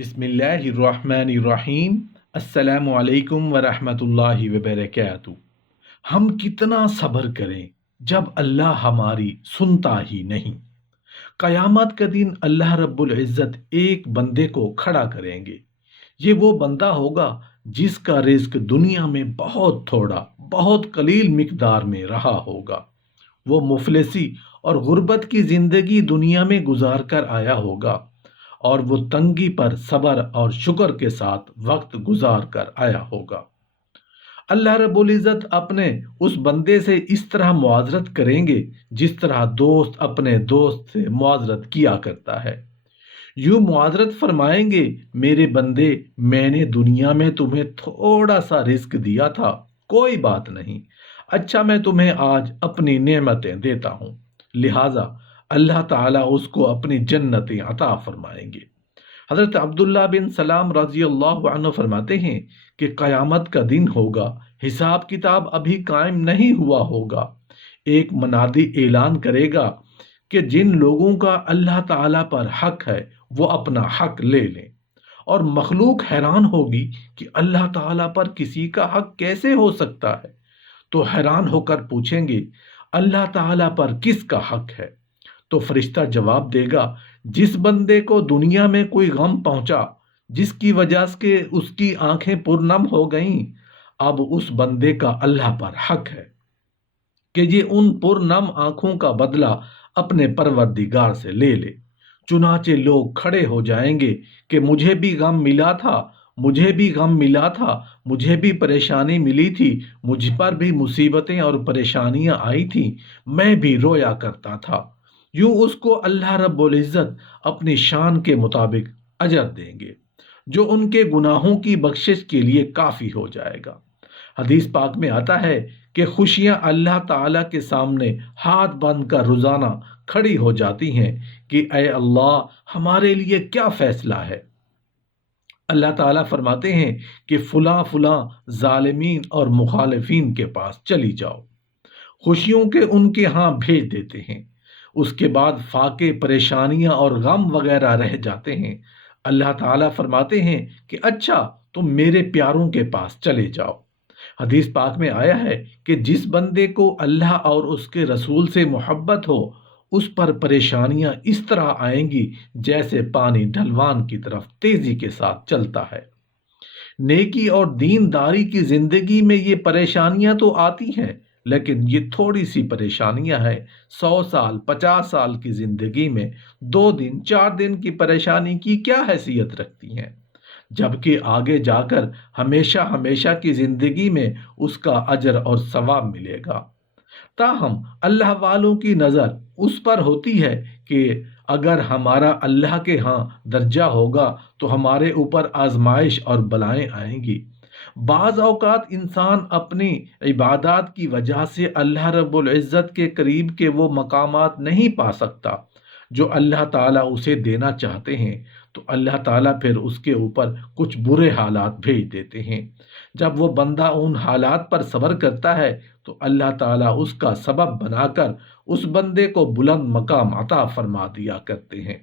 बिस्मिल्लाहिर्रहमानिर्रहीम। अस्सलामु अलैकुम वरहमतुल्लाहि वबरकातुहू। हम कितना सब्र करें जब अल्लाह हमारी सुनता ही नहीं। कयामत के दिन अल्लाह रब्बुल इज़्ज़त एक बंदे को खड़ा करेंगे। ये वो बंदा होगा जिसका रिज्क दुनिया में बहुत थोड़ा, बहुत कलील मिकदार में रहा होगा। वो मुफलिसी और गुर्बत की जिंदगी दुनिया में गुजार कर आया होगा और वो तंगी पर सब्र और शुक्र के साथ वक्त गुजार कर आया होगा। अल्लाह रब्बुल इज़्ज़त अपने उस बंदे से इस तरह मुआज़रत करेंगे जिस तरह दोस्त अपने दोस्त से मुआज़रत किया करता है। यूं मुआज़रत फरमाएंगे, मेरे बंदे, मैंने दुनिया में तुम्हें थोड़ा सा रिस्क दिया था, कोई बात नहीं। अच्छा, मैं तुम्हें आज अपनी नेमतें देता हूँ। लिहाजा अल्लाह ताला उसको अपनी जन्नतें अता फरमाएंगे। हज़रत अब्दुल्ला बिन सलाम रज़ी अल्लाह अन्हु फरमाते हैं कि क़यामत का दिन होगा, हिसाब किताब अभी कायम नहीं हुआ होगा। एक मनादी ऐलान करेगा कि जिन लोगों का अल्लाह ताला पर हक है वो अपना हक ले लें। और मखलूक हैरान होगी कि अल्लाह ताला पर किसी का हक कैसे हो सकता है। तो हैरान होकर पूछेंगे, अल्लाह ताला पर किसका हक है? तो फरिश्ता जवाब देगा, जिस बंदे को दुनिया में कोई गम पहुंचा जिसकी वजह से उसकी आंखें पुरनम हो गईं, अब उस बंदे का अल्लाह पर हक है कि ये उन पुरनम आंखों का बदला अपने परवरदिगार से ले ले। चुनाचे लोग खड़े हो जाएंगे कि मुझे भी गम मिला था, मुझे भी गम मिला था, मुझे भी परेशानी मिली थी, मुझ पर भी मुसीबतें और परेशानियां आई थी, मैं भी रोया करता था। यूं उसको अल्लाह रब्बुल इज़्ज़त अपनी शान के मुताबिक अजर देंगे जो उनके गुनाहों की बख्शिश के लिए काफ़ी हो जाएगा। हदीस पाक में आता है कि खुशियां अल्लाह ताला के सामने हाथ बंद कर रोज़ाना खड़ी हो जाती हैं कि ऐ अल्लाह, हमारे लिए क्या फ़ैसला है। अल्लाह ताला फरमाते हैं कि फ़ुलां फ़ुलां ज़ालिमीन और मुखालिफिन के पास चली जाओ। खुशियों के उनके यहाँ भेज देते हैं। उसके बाद फाके, परेशानियां और गम वगैरह रह जाते हैं। अल्लाह ताला फरमाते हैं कि अच्छा, तुम मेरे प्यारों के पास चले जाओ। हदीस पाक में आया है कि जिस बंदे को अल्लाह और उसके रसूल से मोहब्बत हो, उस पर परेशानियां इस तरह आएंगी जैसे पानी ढलवान की तरफ तेजी के साथ चलता है। नेकी और दीनदारी की जिंदगी में ये परेशानियां तो आती हैं, लेकिन ये थोड़ी सी परेशानियां हैं। 100 साल 50 साल की जिंदगी में 2 दिन 4 दिन की परेशानी की क्या हैसियत रखती हैं, जबकि आगे जाकर हमेशा हमेशा की जिंदगी में उसका अजर और सवाब मिलेगा। ताहम अल्लाह वालों की नज़र उस पर होती है कि अगर हमारा अल्लाह के यहाँ दर्जा होगा तो हमारे ऊपर आजमाइश और बलाएं आएंगी। बाज़ औक़ात इंसान अपनी इबादत की वजह से अल्लाह रब्बुल इज़्ज़त के करीब के वो मकामात नहीं पा सकता जो अल्लाह ताला उसे देना चाहते हैं। तो अल्लाह ताला फिर उसके ऊपर कुछ बुरे हालात भेज देते हैं। जब वो बंदा उन हालात पर सब्र करता है तो अल्लाह ताला उसका सबब बनाकर उस बंदे को बुलंद मकाम अता फरमा दिया करते हैं।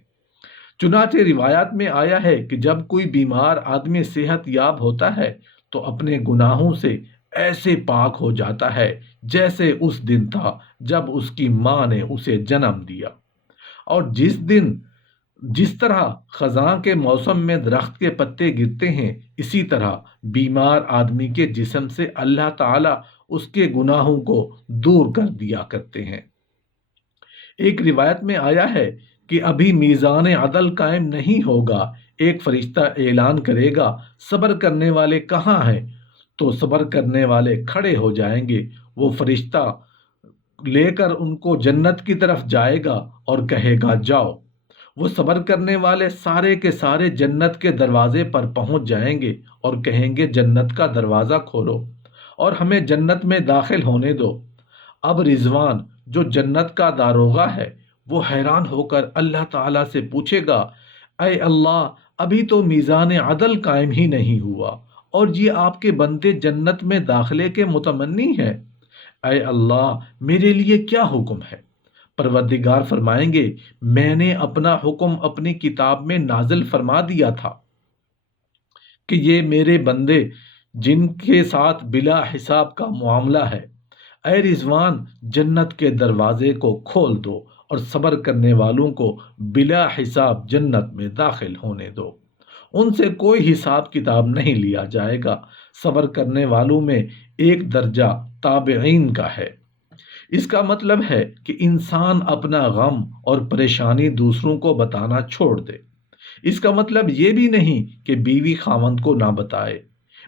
चुनाचे रिवायात में आया है कि जब कोई बीमार आदमी सेहत याब होता है तो अपने गुनाहों से ऐसे पाक हो जाता है जैसे उस दिन था जब उसकी माँ ने उसे जन्म दिया। और जिस तरह खजां के मौसम में दरख्त के पत्ते गिरते हैं, इसी तरह बीमार आदमी के जिस्म से अल्लाह ताला उसके गुनाहों को दूर कर दिया करते हैं। एक रिवायत में आया है कि अभी मीज़ान अदल कायम नहीं होगा। एक फरिश्ता ऐलान करेगा, सब्र करने वाले कहाँ हैं? तो सब्र करने वाले खड़े हो जाएंगे। वो फरिश्ता लेकर उनको जन्नत की तरफ जाएगा और कहेगा, जाओ। वो सब्र करने वाले सारे के सारे जन्नत के दरवाजे पर पहुंच जाएंगे और कहेंगे, जन्नत का दरवाज़ा खोलो और हमें जन्नत में दाखिल होने दो। अब रिजवान जो जन्नत का दारोगा है वो हैरान होकर अल्लाह ताला से पूछेगा, ऐ अल्लाह, अभी तो मीज़ान अदल कायम ही नहीं हुआ और ये आपके बंदे जन्नत में दाखिले के मुतमन्नी हैं। ऐ अल्लाह, मेरे लिए क्या हुक्म है? परवरदिगार फरमाएंगे, मैंने अपना हुक्म अपनी किताब में नाजिल फरमा दिया था। کہ یہ میرے بندے جن کے ساتھ بلا حساب کا معاملہ ہے، اے رضوان جنت کے دروازے کو کھول دو اور صبر کرنے والوں کو بلا حساب جنت میں داخل ہونے دو۔ ان سے کوئی حساب کتاب نہیں لیا جائے گا۔ صبر کرنے والوں میں ایک درجہ تابعین کا ہے۔ اس کا مطلب ہے کہ انسان اپنا غم اور پریشانی دوسروں کو بتانا چھوڑ دے۔ اس کا مطلب یہ بھی نہیں کہ بیوی خاوند کو نہ بتائے،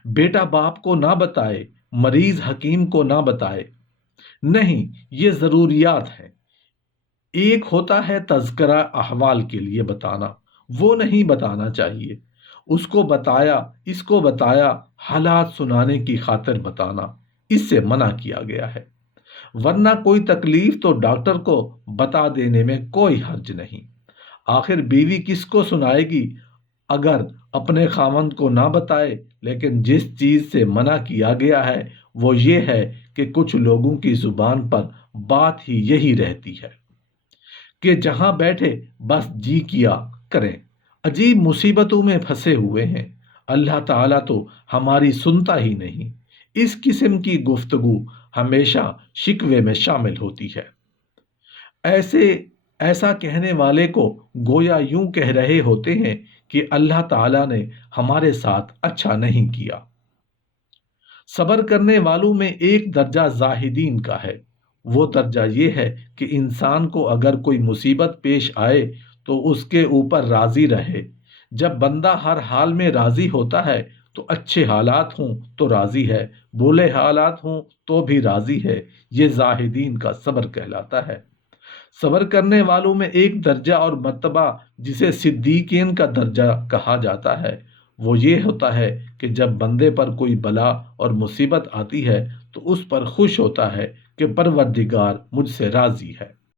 بیٹا باپ کو نہ بتائے، مریض حکیم کو نہ بتائے۔ نہیں، یہ ضروریات ہیں۔ ایک ہوتا ہے تذکرہ احوال کے لیے بتانا، وہ نہیں بتانا چاہیے۔ اس کو بتایا، اس کو بتایا، حالات سنانے کی خاطر بتانا، اس سے منع کیا گیا ہے۔ ورنہ کوئی تکلیف تو ڈاکٹر کو بتا دینے میں کوئی حرج نہیں۔ آخر بیوی کس کو سنائے گی اگر اپنے خاوند کو نہ بتائے؟ لیکن جس چیز سے منع کیا گیا ہے وہ یہ ہے کہ کچھ لوگوں کی زبان پر بات ہی یہی رہتی ہے کہ جہاں بیٹھے بس جی کیا کریں، عجیب مصیبتوں میں پھنسے ہوئے ہیں۔ اللہ تعالیٰ تو ہماری سنتا ہی نہیں۔ اس قسم کی گفتگو ہمیشہ شکوے میں شامل ہوتی ہے۔ ایسا کہنے والے کو گویا یوں کہہ رہے ہوتے ہیں کہ اللہ تعالیٰ نے ہمارے ساتھ اچھا نہیں کیا۔ صبر کرنے والوں میں ایک درجہ زاہدین کا ہے۔ وہ درجہ یہ ہے کہ انسان کو اگر کوئی مصیبت پیش آئے تو اس کے اوپر راضی رہے۔ جب بندہ ہر حال میں راضی ہوتا ہے تو اچھے حالات ہوں تو راضی ہے، بولے حالات ہوں تو بھی راضی ہے۔ یہ زاہدین کا صبر کہلاتا ہے۔ صبر کرنے والوں میں ایک درجہ اور مرتبہ جسے صدیقین کا درجہ کہا جاتا ہے، وہ یہ ہوتا ہے کہ جب بندے پر کوئی بلا اور مصیبت آتی ہے تو اس پر خوش ہوتا ہے کہ پروردگار مجھ سے راضی ہے۔